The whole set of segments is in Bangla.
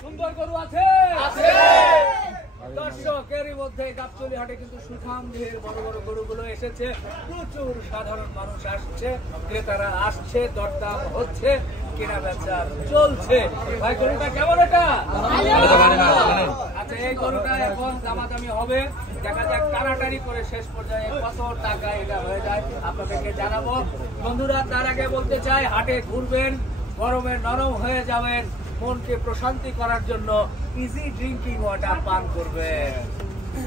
সুন্দর গরু আছে আছে দর্শক এরই মধ্যে গাবতলী হাটে কিন্তু সুঠাম দেহের বড় বড় গরুগুলো এসেছে প্রচুর সাধারণ মানুষ আসছে ক্রেতারা আসছে দরদাম হচ্ছে কেনা বেচা চলছে ভাই গরুটা কেমন এটা আচ্ছা এই গরুটা এখন দামাদামি হবে দেখা যাক টানাটানি করে শেষ পর্যায়ে কত টাকা এটা হয়ে যায় আপনাদেরকে জানাবো বন্ধুরা তার আগে বলতে চাই হাটে ঘুরবেন গরমে নরম হয়ে যাবেন মনকে প্রশান্তি করার জন্য ইজি ড্রিঙ্কিং ওয়াটার পান করবেন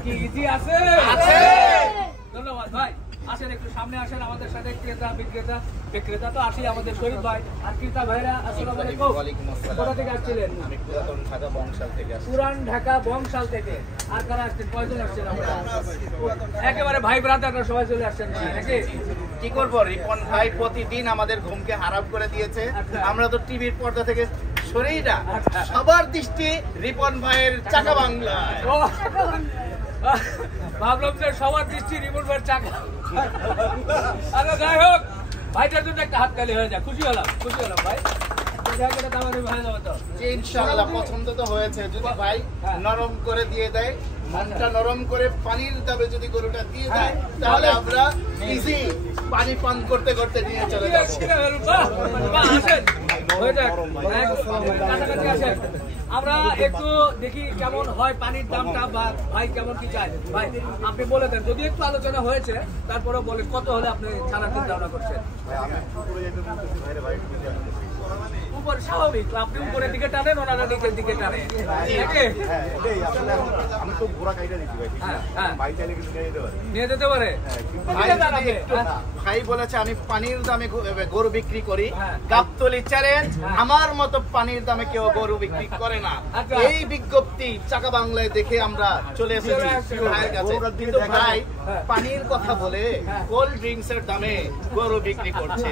কি ইজি আছে আছে ধন্যবাদ ভাই আসেন একটু সামনে আসেন আমাদের সাথে ক্রেতা বিক্রেতা তো আসি আমাদের শরীফ ভাই আর ক্রেতা ভাইরা আসসালামু আলাইকুম কোথা থেকে আসছিলেন আমি পুরাতন ঢাকা বংশাল থেকে আসছি পুরান ঢাকা বংশাল থেকে আর কারা আসছেন কয়জন আসছেন আমরা একেবারে ভাই ব্রাদাররা সবাই চলে আসছেন নাকি কি করব রিপন ভাই প্রতিদিন আমাদের ঘুমকে হারাম করে দিয়েছে আমরা তো টিভির পর্দা থেকে সরেই না সবার দৃষ্টি রিপন ভাইয়ের চাকা বাংলায় ভাবলাম যে সবার দৃষ্টি রিপন ভাইয়ের চাকা আরে যাই হোক ভাইটার জন্য একটা হাততালি হয়ে যায় খুশি হলাম ভাই ইনশাআল্লাহ পছন্দ তো হয়েছে যদি ভাই নরম করে দিয়ে দেয় মনটা নরম করে পানির দামে যদি গরুটা দিয়ে দেয় তাহলে আমরা ইজি পানি পান করতে করতে নিয়ে চলে যাব আমরা একটু দেখি কেমন হয় পানির দামটা বা ভাই কেমন কি চাই ভাই আপনি বলে দেন যদি একটু আলোচনা হয়েছে তারপরে বলে কত হলে আপনি ছাড়ার চিন্তা ভাবনা করছেন উপরে স্বাভাবিক আপনি উপরের দিকে টানেন ওনারা নিচের দিকে টানে আমি তো ঘোড়া কাইটা দিচ্ছি ভাই চাইলে কিন্তু নিয়ে যেতে পারে নিয়ে যেতে পারে ভাই বলেছে আমি পানির দামে গরু বিক্রি করি গাবতলী চ্যালেঞ্জ আমার মতো পানির দামে কেউ গরু বিক্রি করে না এই বিজ্ঞপ্তি চাকা বাংলায় দেখে আমরা চলে এসেছি ভাইয়ের কাছে কিন্তু ভাই পানির কথা বলে কোল্ড ড্রিঙ্কস এর দামে গরু বিক্রি করছে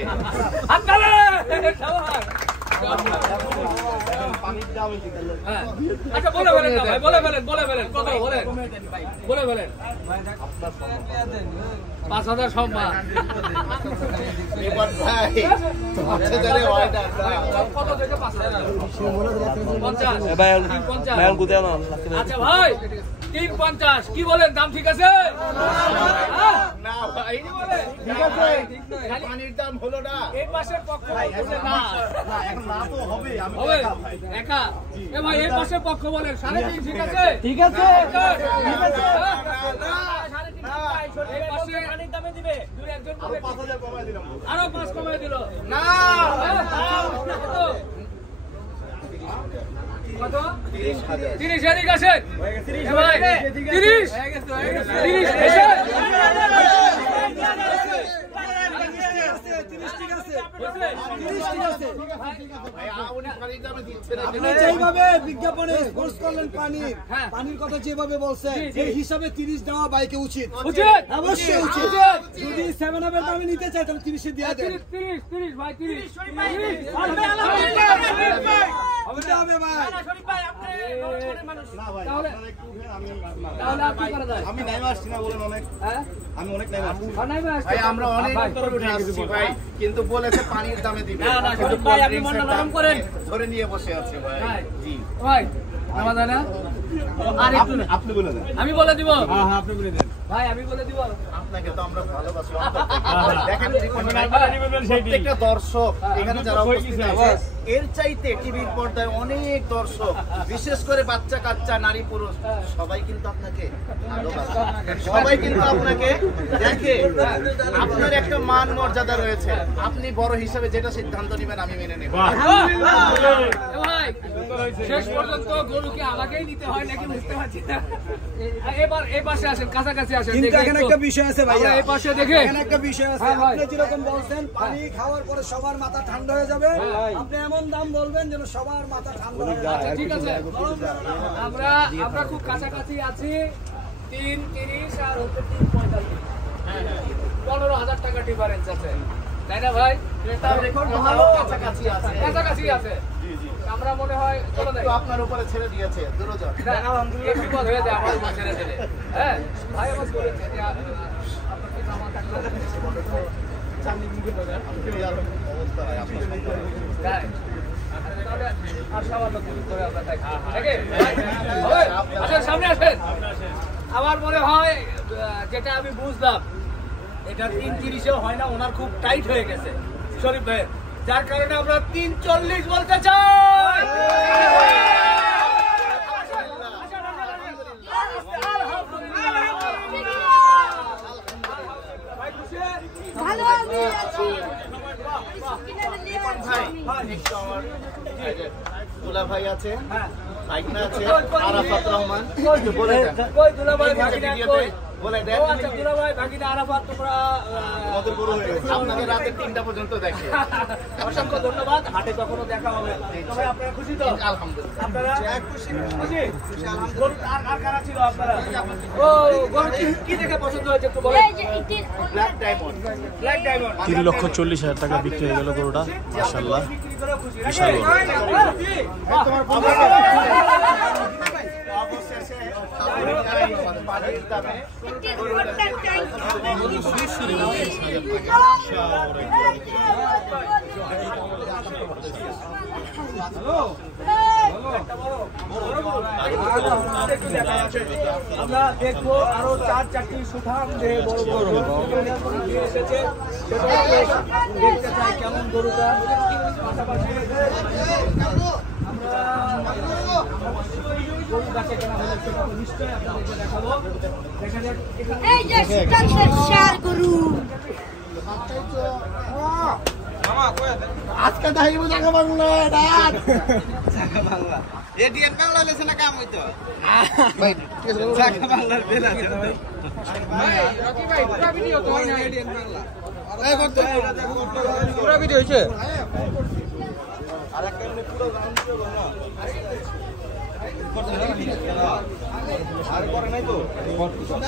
আচ্ছা বলে ফেলেন না ভাই বলে ফেলেন কত বলে ফেলেন 5,000 সম্মান কত থেকে 5,000 আচ্ছা ভাই 350 কি বলেন দাম ঠিক আছে না ভাই ঠিক আছে পানির দাম হলো না এই পাশের পক্ষ বলছে না এখন না তো হবে আমি একা এ ভাই এই পাশের পক্ষ বলেন 3.5 ঠিক আছে ঠিক আছে এই পাশে পানির দামে দিবে দুই একজন আরো 5,000 কমায় দিলাম আরো 5 কমায় দিল না কত 30 এদিকে আসেন 30 পানির কথা যেভাবে বলছে এই হিসাবে 30 দেওয়া বাইকে উচিত অবশ্যই উচিত যদি 7 আপের দামে নিতে চাই তাহলে 30 দিয়ে দেন 30 ভাই 30 হবে ভাই আমি নাইমা আসছি না বলেন অনেক আমি অনেক নাইমা আসছি ভাই আমরা অনেক উপরে আসছি ভাই কিন্তু বলেছে পানির দামে দিবে না শরীফ ভাই আপনি মনটা নরম করেন ধরে নিয়ে বসে আছে ভাই জি ভাই নামাজ না আর একটু আপনি বলে দেন আমি বলে দিব হ্যাঁ আপনি বলে দেন ভাই আমি বলে দিব আপনাকে তো আমরা ভালোবাসি দেখেন প্রত্যেকটা দর্শক এখানে যারা উপস্থিত আছে এর চাইতে টিভির পর্দায় অনেক দর্শক বিশেষ করে বাচ্চা কাচ্চা নারী পুরুষ সবাই কিন্তু আপনাকে ভালোবাসে সবাই কিন্তু আপনাকে দেখে আপনার একটা মান মর্যাদা রয়েছে আপনি বড় হিসেবে যেটা সিদ্ধান্ত নেবেন আমি মেনে নেব ভাই শেষ পর্যন্ত গরুকে আমাকেই নিতে হয় নাকি বুঝতে পারছি না এবার এই পাশে আসেন কাছাকাছি আসেন কিন্তু এখানে একটা বিষয় আছে ভাইয়া এই পাশে দেখে এখানে একটা বিষয় আছে আপনি যেরকম বলছেন পানি খাওয়ার পরে সবার মাথা ঠান্ডা হয়ে যাবে আপনি এমন দাম বলবেন যেন সবার মাথা ঠান্ডা হয়ে যায় আচ্ছা ঠিক আছে আমরা খুব কাছাকাছি আছি 330 আর হচ্ছে 345 15,000 টাকা ডিফারেন্স আছে তাই না ভাই ক্রেতার রেকর্ড ভালো কাছাকাছি আছে জি জি আমরা মনে হয় চলো একটু আপনার উপরে ছেড়ে দিয়েছে দুরজন আলহামদুলিল্লাহ বিপদ হয়ে যায় আমার উপর ছেড়ে দিলে হ্যাঁ ভাই আমার বলেছে যে আপনার কি নামা থাকলো অবস্থা নাই আপনার তাই তাহলে আর সামান্য কিছু করে আমরা দেখি। নাকি? হবে? আসেন, সামনে আসেন। আমার মনে হয় যেটা আমি বুঝলাম এটা 3:30-এও হয় না, ওনার খুব টাইট হয়ে গেছে শরীফ ভাই, যার কারণে আমরা 3:40 বলতে চাই। ভালো আমি আছি। দুলা ভাই আছে, হ্যাঁ। আইকনা আছে, আরাফাত রহমান। কই দুলাভাই ভাগিনা কই? বলে দেন। ও আচ্ছা, দুলাভাই ভাগিনা আরাফাত, তোমরা আপনাদের রাতে 3টা পর্যন্ত দেখে। অসংখ্য ধন্যবাদ। হাটে কখনো দেখা হবে। তবে আপনারা খুশি তো? আলহামদুলিল্লাহ। আপনারা খুশি? গরু আর কারা ছিল আপনারা? ও গরু কি দেখে পছন্দ হয়েছে একটু বলেন। Black diamond. ব্ল্যাক ডায়মন্ড 3,40,000 টাকা বিক্রি হয়ে গেল গরুটা, মাশাআল্লাহ। বিশাল অবশেষে বাড়ির দামে আমরা দেখবো আরো 4-4টি সুঠাম দেহে বড় বড় নিয়ে এসেছে, সেটা দেখতে চাই কেমন গরুটা। পাশাপাশি আমরা গরু গাছে কেনা হলে সেটা নিশ্চয়ই আপনাদেরকে দেখাবো। দেখা যাক এই যে সিকান্দের শাল গরু। আজকে দাইবো জায়গা বাংলা ডাক এডিএন বাংলা লেছে না কাম হইতো ভাই জায়গা বাংলার বেল আছে না ভাই এই করতে পুরো ভিডিও হইছে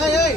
এই এই